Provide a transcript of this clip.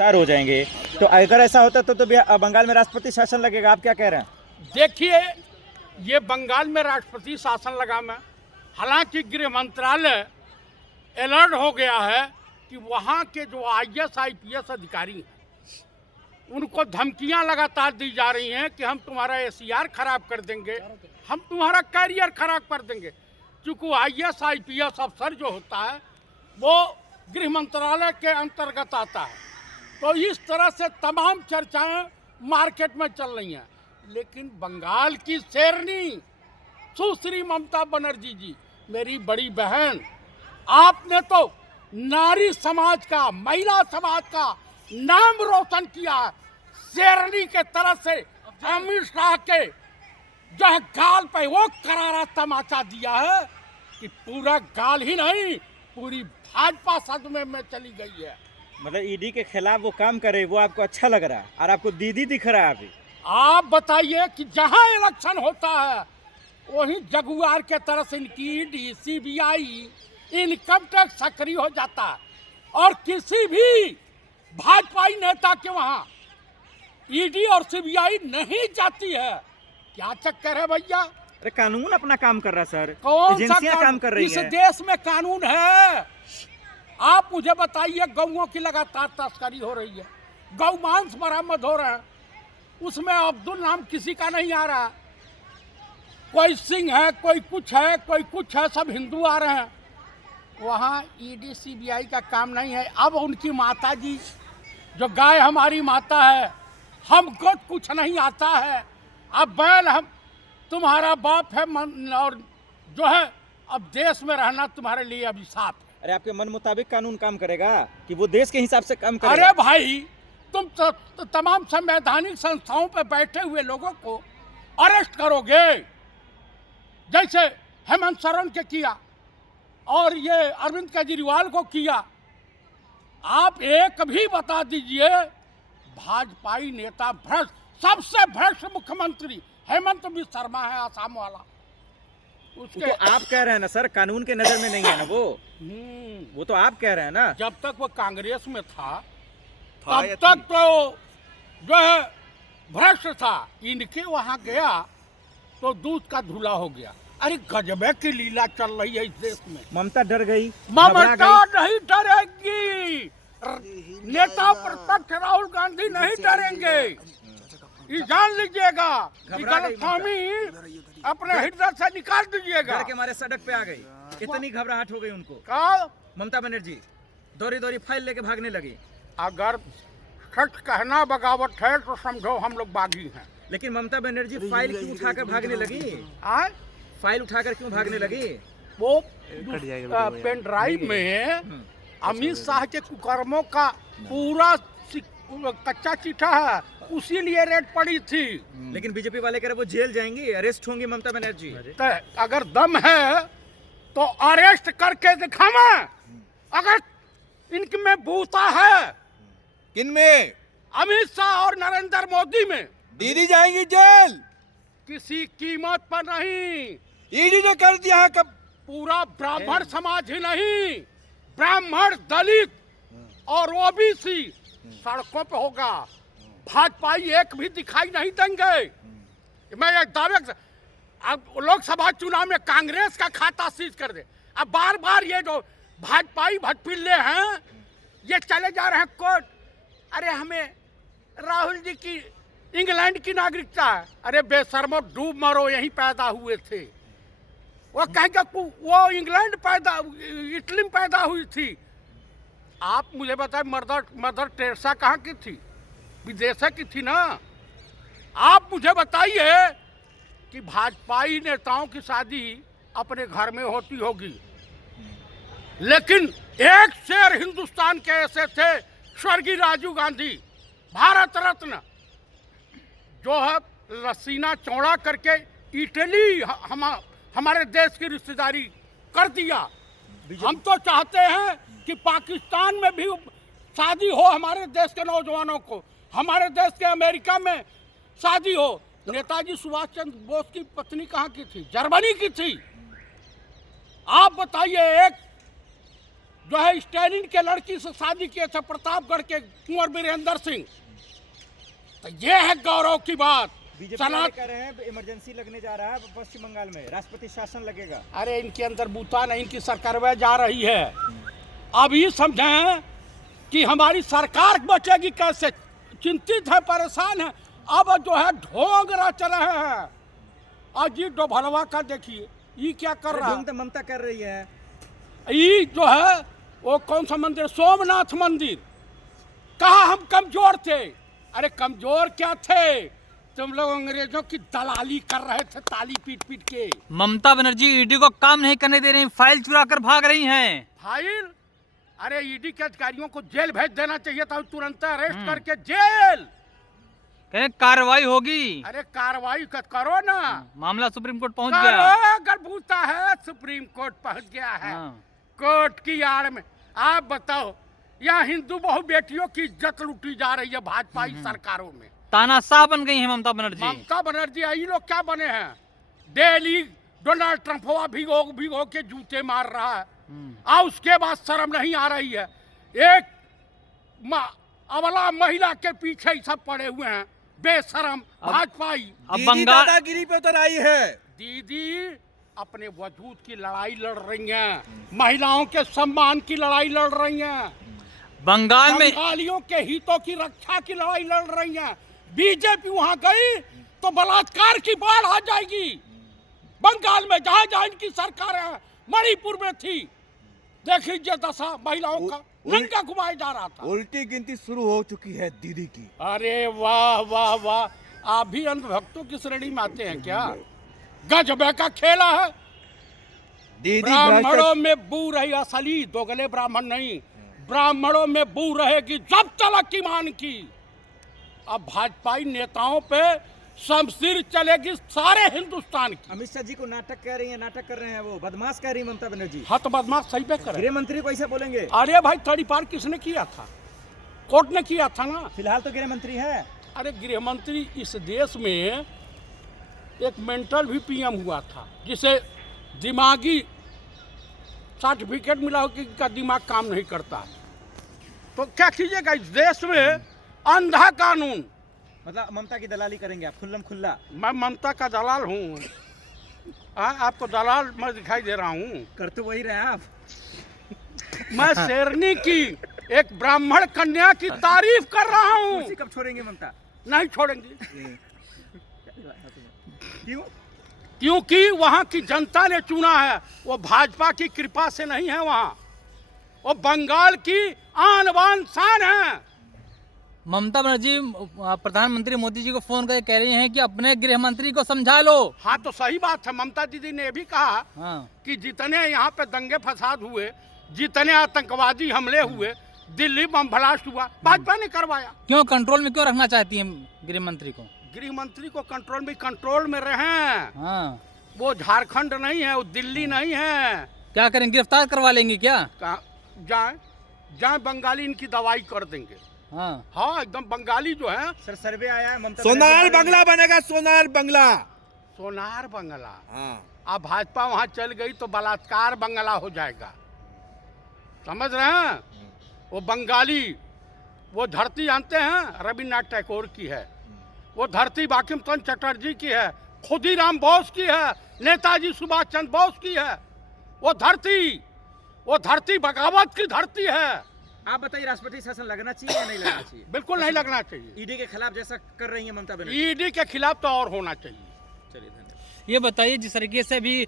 गिरफ्तार हो जाएंगे। तो अगर ऐसा होता तो बंगाल में राष्ट्रपति शासन लगेगा, आप क्या कह रहे हैं? देखिए, ये बंगाल में राष्ट्रपति शासन लगा में, हालांकि गृह मंत्रालय अलर्ट हो गया है कि वहाँ के जो IAS IPS अधिकारी हैं उनको धमकियां लगातार दी जा रही हैं कि हम तुम्हारा SCR खराब कर देंगे, हम तुम्हारा कैरियर खराब कर देंगे। क्योंकि IAS IPS अफसर जो होता है वो गृह मंत्रालय के अंतर्गत आता है। तो इस तरह से तमाम चर्चाएं मार्केट में चल रही हैं। लेकिन बंगाल की शेरनी सुश्री ममता बनर्जी जी, मेरी बड़ी बहन, आपने तो नारी समाज का, महिला समाज का नाम रोशन किया है। शेरनी के तरफ से अमित शाह के जो है गाल पे वो करारा तमाचा दिया है कि पूरा गाल ही नहीं, पूरी भाजपा सदमे में चली गई है। मतलब ईडी के खिलाफ वो काम करे, वो आपको अच्छा लग रहा है और आपको दीदी दिख रहा है अभी? आप बताइए कि जहां इलेक्शन होता है वहीं जगुआर के तरफ से इनकी ईडी, CBI, इनकम टैक्स सक्रिय हो जाता है और किसी भी भाजपाई नेता के वहां ईडी और CBI नहीं जाती है। क्या चक्कर है भैया? अरे कानून अपना काम कर रहा है सर, कौन सा एजेंसियां काम कर रही इस हैं। देश में कानून है? आप मुझे बताइए, गौओं की लगातार तस्करी हो रही है, गौ मांस बरामद हो रहे हैं, उसमें अब्दुल नाम किसी का नहीं आ रहा। कोई सिंह है, कोई कुछ है, कोई कुछ है, सब हिंदू आ रहे हैं। वहाँ ईडी CBI का काम नहीं है। अब उनकी माता जी, जो गाय हमारी माता है, हमको कुछ नहीं आता है, अब बैल हम तुम्हारा बाप है और जो है अब देश में रहना तुम्हारे लिए अभिशाप है। अरे आपके मन मुताबिक कानून काम करेगा कि वो देश के हिसाब से काम करेगा? अरे भाई, तुम तो तमाम संवैधानिक संस्थाओं पर बैठे हुए लोगों को अरेस्ट करोगे, जैसे हेमंत सोरेन के किया और ये अरविंद केजरीवाल को किया। आप एक भी बता दीजिए भाजपाई नेता भ्रष्ट, सबसे भ्रष्ट मुख्यमंत्री हेमंत बिस्वा शर्मा है, आसाम वाला। उसके तो आप कह रहे हैं ना सर, कानून के नजर में नहीं है ना वो तो आप कह रहे हैं ना। जब तक वो कांग्रेस में था तब तक तो जो है भ्रष्ट था। इनके वहां गया तो दूध का धुला हो गया। अरे गजबे की लीला चल रही है इस देश में। ममता डर गई, ममता नहीं डरेगी, नेता प्रतिपक्ष राहुल गांधी नहीं डरेंगे। ये जान लीजिएगा, गलतफहमी अपने हृदय से निकाल दीजिएगा। डर के मारे सड़क पे आ गई, इतनी घबराहट हो गई उनको। का ममता बनर्जी दौरी दौरी फाइल लेके भागने लगी। अगर सच कहना बगावत है तो समझो हम लोग बागी हैं। लेकिन ममता बनर्जी फाइल क्यों उठाकर भागने लगी? फाइल उठाकर क्यों भागने लगी? वो पेन ड्राइव में अमित शाह के कुकर्मों का पूरा कच्चा चिट्ठा है, उसी लिए रेड पड़ी थी। लेकिन बीजेपी वाले कह रहे वो जेल जाएंगी, अरेस्ट होंगी ममता बनर्जी। तो अगर दम है तो अरेस्ट करके दिखावा। अगर इनमें बूता है, किनमें? अमित शाह और नरेंद्र मोदी में, दीदी जाएंगी जेल, किसी कीमत पर नहीं। ईडी ने कर दिया है। कब? पूरा ब्राह्मण समाज ही नहीं, ब्राह्मण, दलित और OBC सड़कों पे होगा। भाजपाई एक भी दिखाई नहीं देंगे। मैं एक दावे, अब लोकसभा चुनाव में कांग्रेस का खाता सीज कर दे। अब बार बार ये जो भाजपाई भटपिल्ले हैं ये चले जा रहे हैं कोर्ट। अरे हमें राहुल जी की इंग्लैंड की नागरिकता है। अरे बेशर्मो, डूब मरो, यहीं पैदा हुए थे। वो कहेंगे वो इंग्लैंड पैदा, इटली में पैदा हुई थी। आप मुझे बताएं, मदर टेरेसा कहाँ की थी? विदेश की थी ना। आप मुझे बताइए कि भाजपाई नेताओं की शादी अपने घर में होती होगी, लेकिन एक शेर हिंदुस्तान के ऐसे थे, स्वर्गीय राजीव गांधी, भारत रत्न, जो है सीना चौड़ा करके इटली हमारे देश की रिश्तेदारी कर दिया। हम तो चाहते हैं कि पाकिस्तान में भी शादी हो हमारे देश के नौजवानों को, हमारे देश के अमेरिका में शादी हो। नेताजी सुभाष चंद्र बोस की पत्नी कहाँ की थी? जर्मनी की थी। आप बताइए, एक जो है स्टैलिन के लड़की से शादी किए थे, प्रतापगढ़ के कुंवर वीरेंद्र सिंह। तो ये है गौरव की बात। बीजेपी वाले कह रहे हैं इमरजेंसी लगने जा रहा है पश्चिम बंगाल में, राष्ट्रपति शासन लगेगा। अरे इनके अंदर बूता नहीं, इनकी सरकार वह जा रही है। अब ये समझें कि हमारी सरकार बचेगी कैसे, चिंतित है, परेशान है। अब जो है ढोंग रच रहे हैं। आज ये डोभलवा का देखिए, ये क्या कर रहा है। ममता कर रही है। ये जो है वो कौन सा मंदिर, सोमनाथ मंदिर, कहा हम कमजोर थे। अरे कमजोर क्या थे, तुम लोग अंग्रेजों की दलाली कर रहे थे ताली पीट पीट के। ममता बनर्जी ईडी को काम नहीं करने दे रही, फाइल चुरा कर भाग रही हैं। फाइल, अरे ईडी के अधिकारियों को जेल भेज देना चाहिए था, तुरंत अरेस्ट करके जेल। कहें कार्रवाई होगी। अरे कार्रवाई करो ना। मामला सुप्रीम कोर्ट पहुंच गया। अगर भूता है सुप्रीम कोर्ट पहुंच गया है। हाँ। कोर्ट की आड़ में आप बताओ, यहाँ हिंदू बहु बेटियों की इज्जत लूटी जा रही है भाजपा सरकारों में। तानाशाह बन गई है ममता बनर्जी। ममता बनर्जी, ये लोग क्या बने हैं, डेली डोनाल्ड ट्रंप भिगो भिगो के जूते मार रहा है, और उसके बाद शर्म नहीं आ रही है। एक अबला महिला के पीछे ही सब पड़े हुए हैं, बेशरम भाजपाई। अब बंगाल दादागिरी पे उतर आई है। दीदी अपने वजूद की लड़ाई लड़ रही हैं, महिलाओं के सम्मान की लड़ाई लड़ रही हैं, बंगाल में बंगालियों के हितों की रक्षा की लड़ाई लड़ रही हैं। बीजेपी वहां गई तो बलात्कार की बाढ़ आ जाएगी। बंगाल में जहां जहां इनकी सरकार है, मणिपुर में थी, देख लीजिए दशा महिलाओं का, नंगा घुमाया जा रहा था। उल्टी गिनती शुरू हो चुकी है दीदी की। अरे वाह वाह वाह, आप भी अंधभक्तों की श्रेणी में आते हैं क्या। गजबे का खेला है। दीदी ब्राह्मणों में बू रही, असली दोगले ब्राह्मण नहीं, ब्राह्मणों में बू रहेगी जब तलक ईमान की। अब भाजपाई नेताओं पे शमशीर चलेगी सारे हिंदुस्तान की। अमित शाह जी को नाटक कह रही है, नाटक कर रहे हैं, वो बदमाश कह रही है ममता बनर्जी। हाँ तो बदमाश सही पे करे। गृह मंत्री को ऐसा बोलेंगे। अरे भाई थर्ड पार किसने किया था, कोर्ट ने किया था ना। फिलहाल तो गृह मंत्री है। अरे गृह मंत्री, इस देश में एक मेंटल भी पीएम हुआ था, जिसे दिमागी सर्टिफिकेट मिला हो कि का दिमाग काम नहीं करता। तो क्या कीजिएगा, इस देश में अंधा कानून। मतलब ममता की दलाली करेंगे आप खुल्लम खुल्ला। मैं ममता का दलाल हूँ। आपको दलाल मैं दिखाई दे रहा हूँ। कर तो वही रहे आप। मैं शेरनी की एक ब्राह्मण कन्या की तारीफ कर रहा हूँ। कब छोड़ेंगे ममता? नहीं छोड़ेंगे। क्यों? क्योंकि वहाँ की जनता ने चुना है, वो भाजपा की कृपा से नहीं है। वहाँ वो बंगाल की आन बान शान है। ममता बनर्जी प्रधानमंत्री मोदी जी को फोन करके कह रही हैं कि अपने गृह मंत्री को समझा लो। हाँ तो सही बात है। ममता दीदी ने भी कहा कि जितने यहाँ पे दंगे फसाद हुए, जितने आतंकवादी हमले हुए, दिल्ली बम ब्लास्ट हुआ, भाजपा ने करवाया। क्यों कंट्रोल में क्यों रखना चाहती है गृह मंत्री को? गृह मंत्री को कंट्रोल में रहें। हाँ। वो झारखंड नहीं है, वो दिल्ली नहीं है। क्या करें, गिरफ्तार करवा लेंगे क्या? जाए बंगाली इनकी दवाई कर देंगे। हाँ एकदम बंगाली जो है। सर सर्वे आया है, ममता सोनार बंगला बनेगा, सोनार बंगला। सोनार बंगला। हाँ। अब भाजपा वहां चल गई तो बलात्कार बंगला हो जाएगा, समझ रहे हैं। वो बंगाली, वो धरती जानते हैं रविन्द्रनाथ टैगोर की है, वो धरती बंकिम चंद्र चटर्जी की है, खुदीराम बोस की है, नेताजी सुभाष चंद्र बोस की है। वो धरती बगावत की धरती है। आप बताइए, राष्ट्रपति शासन लगना चाहिए या नहीं लगना चाहिए? बिल्कुल नहीं लगना चाहिए। ईडी के खिलाफ जैसा कर रही है ममता बनर्जी। ईडी के खिलाफ तो और होना चाहिए। चलिए धन्यवाद। ये बताइए जिस तरीके से भी